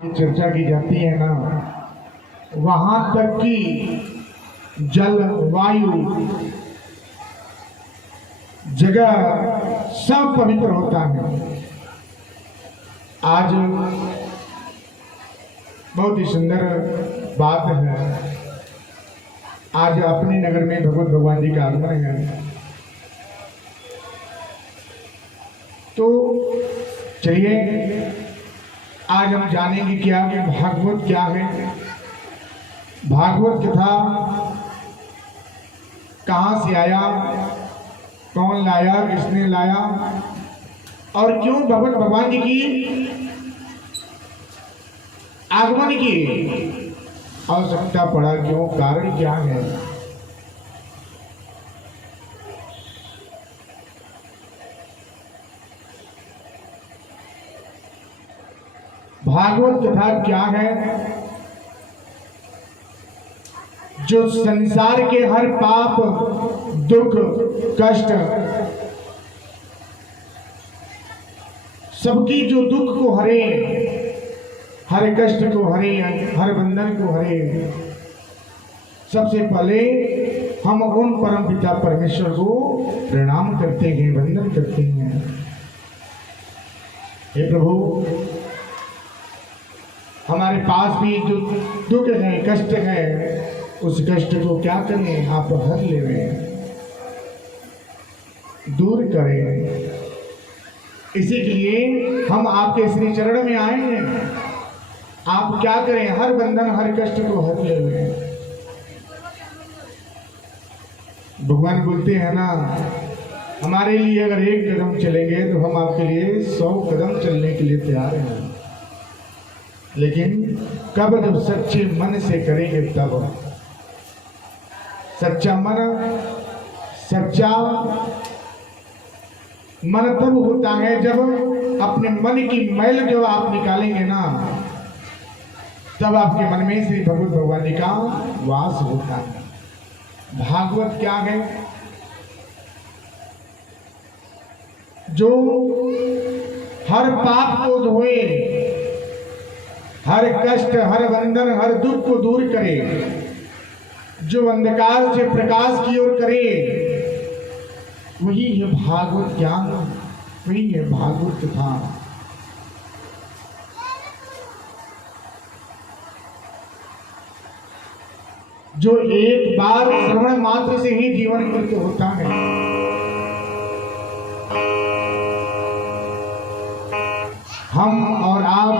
की चर्चा की जाती है ना, वहां तक कि जल वायु जगह सब पवित्र होता है। आज बहुत ही सुंदर बात है, आज अपने नगर में भगवत भगवान जी का आगमन है। तो चलिए आज हम जानेंगे क्या कि भागवत क्या है, भागवत कथा कहाँ से आया, कौन लाया, किसने लाया और क्यों भगवत भगवान जी की आगमन की आवश्यकता पड़ा, क्यों, कारण क्या है। भागवत कथा क्या है? जो संसार के हर पाप, दुख, कष्ट, सबकी जो दुख को हरे, हर कष्ट को हरे, हर बंधन को हरे। सबसे पहले हम उन परम पिता परमेश्वर को प्रणाम करते हैं, वंदन करते हैं। हे प्रभु, हमारे पास भी जो दुख है, कष्ट है, उस कष्ट को क्या करें, आप हर लेवें, दूर करें। इसी के लिए हम आपके श्री चरण में आए हैं। आप क्या करें, हर बंधन, हर कष्ट को हर लेवें। भगवान बोलते हैं ना, हमारे लिए अगर एक कदम चलेंगे तो हम आपके लिए 100 कदम चलने के लिए तैयार हैं। लेकिन कब, जब सच्चे मन से करेंगे तब। सच्चा मन, सच्चा मन तब होता है जब अपने मन की मैल जब आप निकालेंगे ना, तब आपके मन में श्री भगवत भगवान जी का वास होता है। भागवत क्या है? जो हर पाप को धोए, हर कष्ट, हर बंधन, हर दुख को दूर करे, जो अंधकार से प्रकाश की ओर करे, वही है भागवत ज्ञान, वही है भागवत कथा। जो एक बार श्रवण मात्र से ही जीवन कृत होता है। हम और आप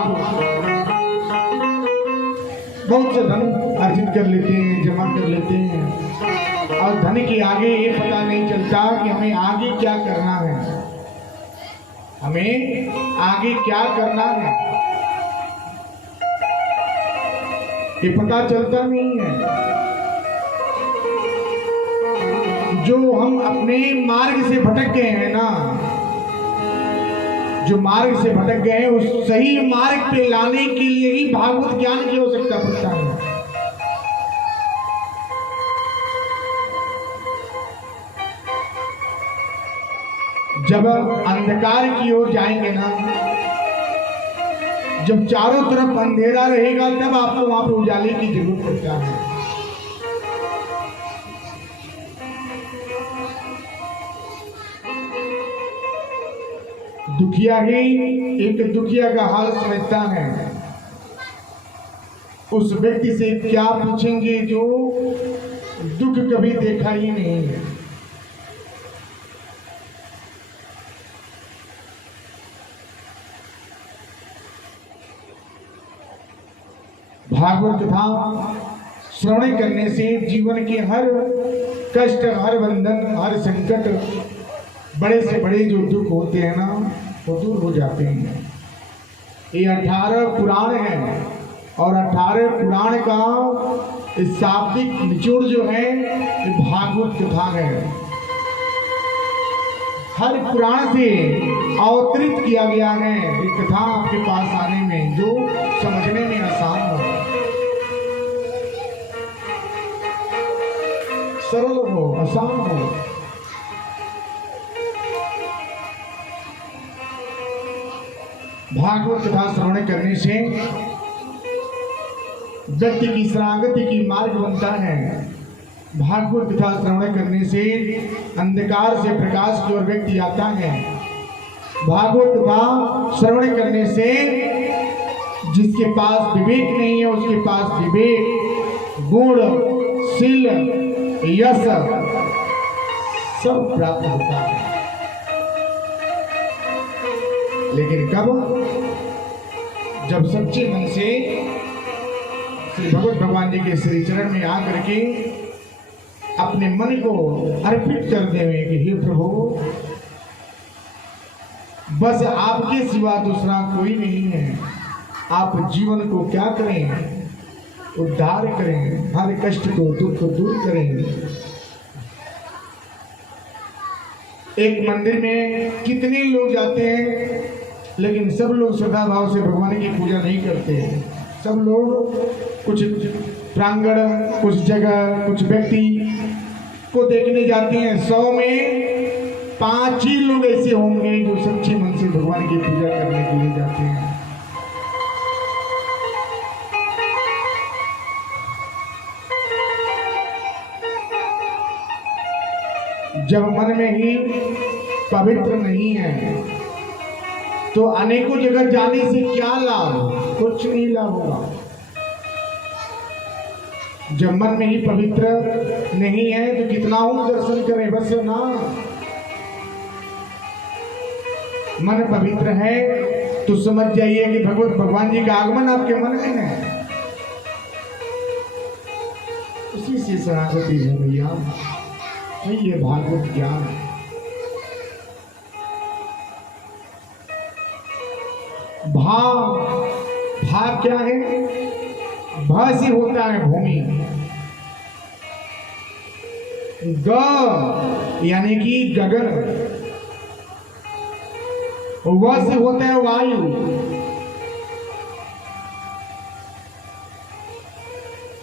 बहुत से धन अर्जित कर लेते हैं, जमा कर लेते हैं, और धन के आगे ये पता नहीं चलता कि हमें आगे क्या करना है, हमें आगे क्या करना है, ये पता चलता नहीं है। जो हम अपने मार्ग से भटक गए हैं ना, जो मार्ग से भटक गए हैं, उस सही मार्ग पे लाने के लिए ही भागवत ज्ञान की आवश्यकता पड़ता है। जब अंधकार की ओर जाएंगे ना, जब चारों तरफ अंधेरा रहेगा, तब आपको वहां पर उजाले की जरूरत पड़ता है। दुखिया ही एक दुखिया का हाल समझता है। उस व्यक्ति से क्या पूछेंगे जो दुख कभी देखा ही नहीं है। भागवत कथा श्रवण करने से जीवन के हर कष्ट, हर बंधन, हर संकट, बड़े से बड़े जो दुख होते हैं ना, वो दूर हो जाते हैं। ये 18 पुराण है, और 18 पुराण का शाब्दिक निचोड़ जो है, ये भागवत कथा है। हर पुराण से अवतरित किया गया है ये कथा आपके पास आने में, जो समझने में आसान हो, सरल हो, आसान हो। भागवत कथा श्रवण करने से व्यक्ति की शरणागति की मार्ग बनता है। भागवत कथा श्रवण करने से अंधकार से प्रकाश की ओर व्यक्ति आता है। भागवत कथा श्रवण करने से जिसके पास विवेक नहीं है उसके पास विवेक, गुण, शील, यश सब प्राप्त होता है। लेकिन कब? जब सच्चे मन से श्री भगवत भगवान जी के श्री चरण में आकर के अपने मन को अर्पित कर देवे कि हे प्रभु, बस आपके सिवा दूसरा कोई नहीं है। आप जीवन को क्या करें? उद्धार करें, हर कष्ट को, दुख को दूर करें। एक मंदिर में कितने लोग जाते हैं, लेकिन सब लोग श्रद्धा भाव से भगवान की पूजा नहीं करते। सब लोग कुछ प्रांगण, कुछ जगह, कुछ व्यक्ति को देखने जाते हैं। 100 में 5 ही लोग ऐसे होंगे जो सच्चे मन से भगवान की पूजा करने के लिए जाते हैं। जब मन में ही पवित्र नहीं है तो अनेकों जगह जाने से क्या लाभ? कुछ नहीं लाभ होगा। जब मन में ही पवित्र नहीं है तो कितना हो दर्शन करें, बस ना। मन पवित्र है तो समझ जाइए कि भगवत भगवान जी का आगमन आपके मन में है। उसी से शरणागति है भैया, ये भागवत ज्ञान। भाव क्या है? भ से होता है भूमि, ग यानी कि गगन, व से होता है वायु,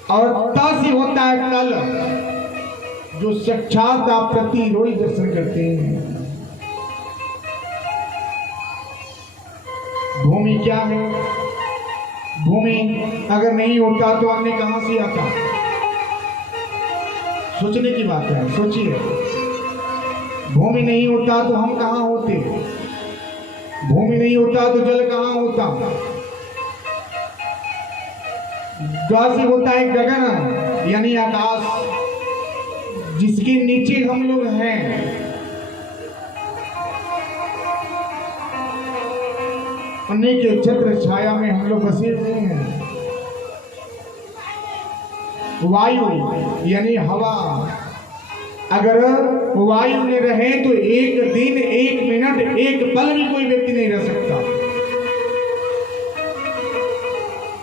और त से होता है तल, जो साक्षात आप प्रतिरोज दर्शन करते हैं। भूमि क्या है? भूमि अगर नहीं होता तो अन्य कहां से आता? सोचने की बात है, सोचिए। भूमि नहीं होता तो हम कहां होते? भूमि नहीं होता तो जल कहां होता? ग से होता है गगन यानी आकाश, जिसके नीचे हम लोग हैं। अनेक छत्र छाया में हम लोग बसे हुए हैं। वायु यानी हवा, अगर वायु में रहे तो एक दिन, एक मिनट, एक पल भी कोई व्यक्ति नहीं रह सकता।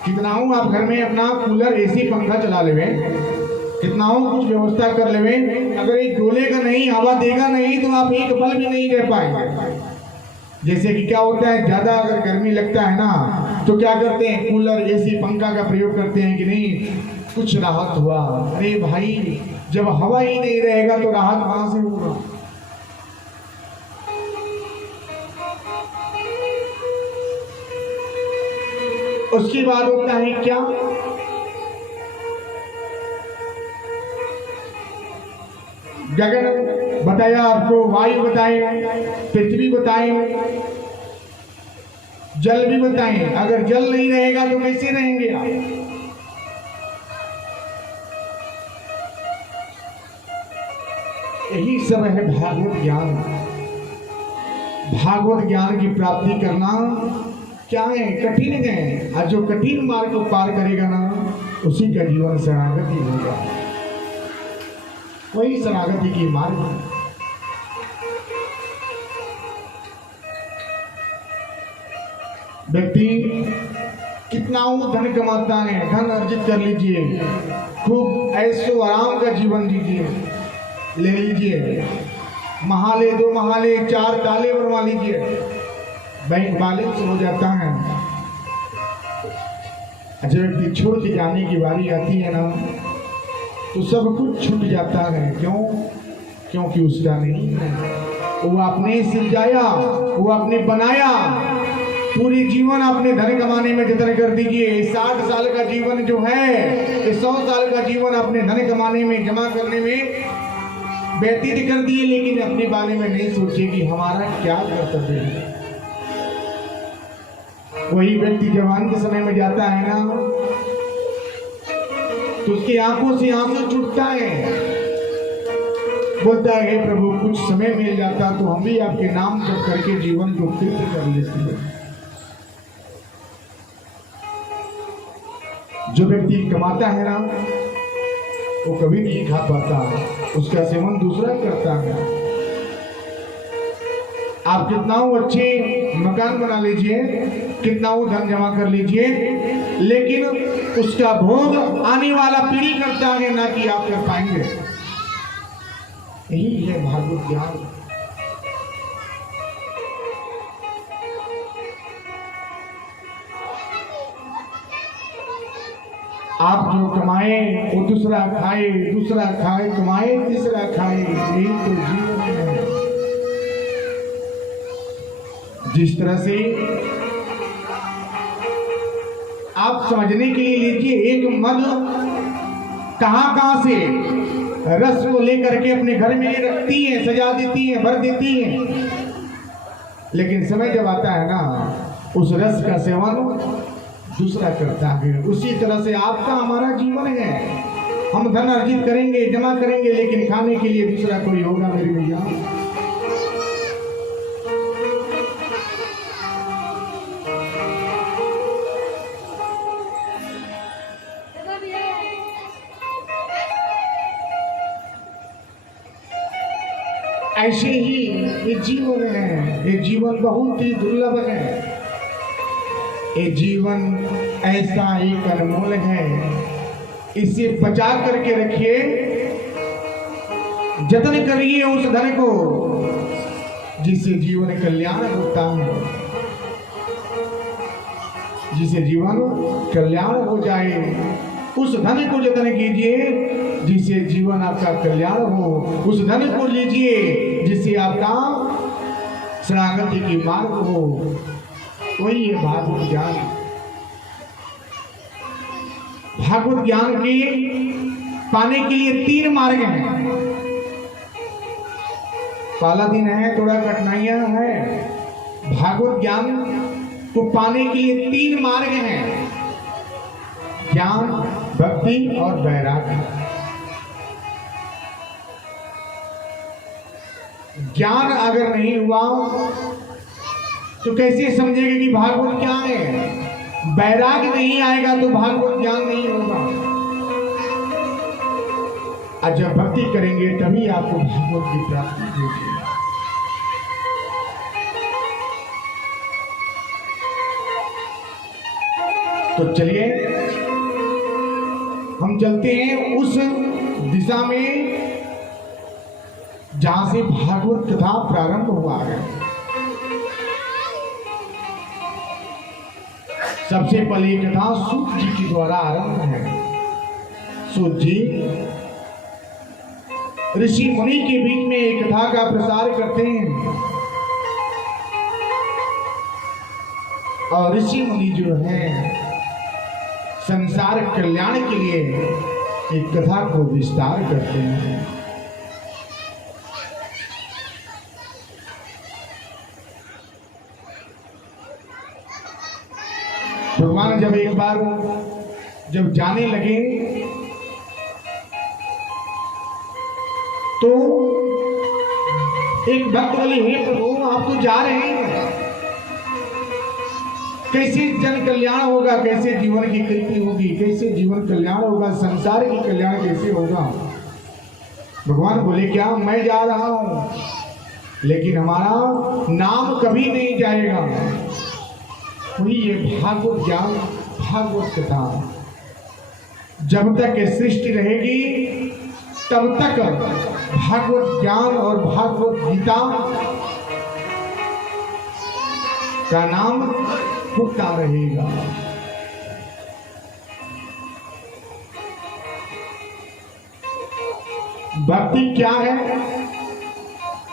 कितना हूं आप घर में अपना कूलर, एसी, पंखा चला लेवे, कितना हूं कुछ व्यवस्था कर लेवे, अगर एक डोलेगा नहीं, हवा देगा नहीं तो आप एक पल भी नहीं रह पाएंगे। जैसे कि क्या होता है, ज्यादा अगर गर्मी लगता है ना तो क्या करते हैं, कूलर, एसी, पंखा का प्रयोग करते हैं कि नहीं, कुछ राहत हुआ। अरे भाई, जब हवा ही नहीं रहेगा तो राहत कहां से होगा? उसके बाद होता है क्या? गगन बताया आपको, वायु बताए, पृथ्वी बताए, जल भी बताए। अगर जल नहीं रहेगा तो कैसे रहेंगे आप? यही सब है भागवत ज्ञान। भागवत ज्ञान की प्राप्ति करना क्या है? कठिन है। और जो कठिन मार्ग को पार करेगा ना, उसी का जीवन शरणागति होगा। वही शरणागति की मार्ग है। व्यक्ति कितना धन कमाता है, धन अर्जित कर लीजिए, खूब ऐशो आराम का जीवन जीजिए, ले लीजिए, महाले, 2 महाले, 4 ताले बनवा लीजिए, बैंक बैलेंस हो जाता है। अच्छा, व्यक्ति छोड़ के जाने की बारी आती है ना तो सब कुछ छूट जाता है। क्यों? क्योंकि उसका नहीं है, वो आपने सिरजाया, वो आपने बनाया, पूरे जीवन अपने धन कमाने में जतन कर दीजिए। 60 साल का जीवन जो है, 100 साल का जीवन अपने धन कमाने में, जमा करने में व्यतीत कर दिए, लेकिन अपने बारे में नहीं सोचे कि हमारा क्या कर्तव्य है। वही व्यक्ति जवान के समय में जाता है ना, तो उसकी आंखों से आंसू छूटता है, बोलता है प्रभु कुछ समय मिल जाता तो हम भी आपके नाम जप करके जीवन को तीर्थ कर लेते। जो व्यक्ति कमाता है ना, वो कभी नहीं खा पाता, उसका सेवन दूसरा करता है। आप कितना अच्छे मकान बना लीजिए, कितना वो धन जमा कर लीजिए, लेकिन उसका भोग आने वाला पीढ़ी करता है, ना कि आप कर पाएंगे। यही है भागवत ज्ञान। आप जो कमाए वो दूसरा खाए, दूसरा खाए, कमाए तीसरा खाए, यही तो जीवन है। जिस तरह से आप समझने के लिए लीजिए, एक मध कहां से रस को लेकर के अपने घर में रखती है, सजा देती है, भर देती है, लेकिन समय जब आता है ना, उस रस का सेवन दूसरा करता है। उसी तरह से आपका हमारा जीवन है। हम धन अर्जित करेंगे, जमा करेंगे, लेकिन खाने के लिए दूसरा कोई होगा मेरे भैया। ऐसे ही ये जीवन है, ये जीवन बहुत ही दुर्लभ है। ये जीवन ऐसा एक अनमोल है, इसे बचा करके रखिए, जतन करिए उस धन को जिससे जीवन कल्याण होता है, जिसे जीवन कल्याण हो जाए, उस धन को जतन कीजिए जिससे जीवन आपका कल्याण हो। उस धन को लीजिए जिससे आपका शरणागति की मार्ग हो। वही है भागवत ज्ञान। भागवत ज्ञान के पाने के लिए 3 मार्ग हैं। पहला दिन है, थोड़ा कठिनाइयां है। भागवत ज्ञान को पाने के लिए 3 मार्ग हैं, ज्ञान, भक्ति और वैराग्य। ज्ञान अगर नहीं हुआ तो कैसे समझेंगे कि भागवत क्या है? वैराग्य नहीं आएगा तो भागवत ज्ञान नहीं होगा। और जब भक्ति करेंगे तभी आपको भागवत की प्राप्ति होगी। तो चलिए हम चलते हैं उस दिशा में जहां से भागवत कथा प्रारंभ हुआ है। सबसे पहले कथा सूत जी के द्वारा आरंभ है। सूत जी ऋषि मुनि के बीच में एक कथा का प्रसार करते हैं, और ऋषि मुनि जो है संसार कल्याण के लिए एक कथा को विस्तार करते हैं। भगवान जब एक बार जब जाने लगे तो एक भक्त बोले, हे प्रभु आप तो जा रहे हैं, कैसे जन कल्याण होगा, कैसे जीवन की कृति होगी, कैसे जीवन कल्याण होगा, संसार की कल्याण कैसे होगा? भगवान बोले, क्या मैं जा रहा हूं, लेकिन हमारा नाम कभी नहीं जाएगा। वही ये भागवत ज्ञान, भागवत कथा। जब तक सृष्टि रहेगी तब तक भागवत ज्ञान और भागवत गीता का नाम फूटता रहेगा। भक्ति क्या है?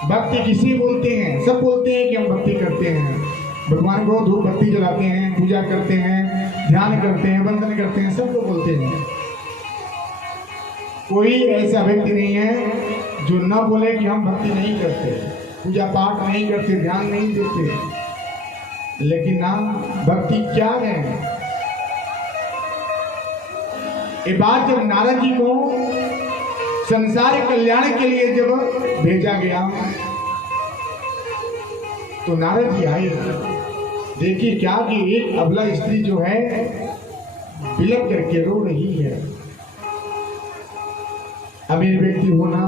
भक्ति किसे बोलते हैं? सब बोलते हैं कि हम भक्ति करते हैं। भगवान को धूप बत्ती जलाते हैं, पूजा करते हैं, ध्यान करते हैं, वंदन करते हैं, सबको बोलते हैं। कोई ऐसा व्यक्ति नहीं है जो न बोले कि हम भक्ति नहीं करते, पूजा पाठ नहीं करते, ध्यान नहीं देते। लेकिन ना, भक्ति क्या है? ये बात जब नारद जी को संसार कल्याण के लिए जब भेजा गया तो नारद जी आए, देखिए क्या कि एक अबला स्त्री जो है बिलक करके रो रही है। अमीर व्यक्ति होना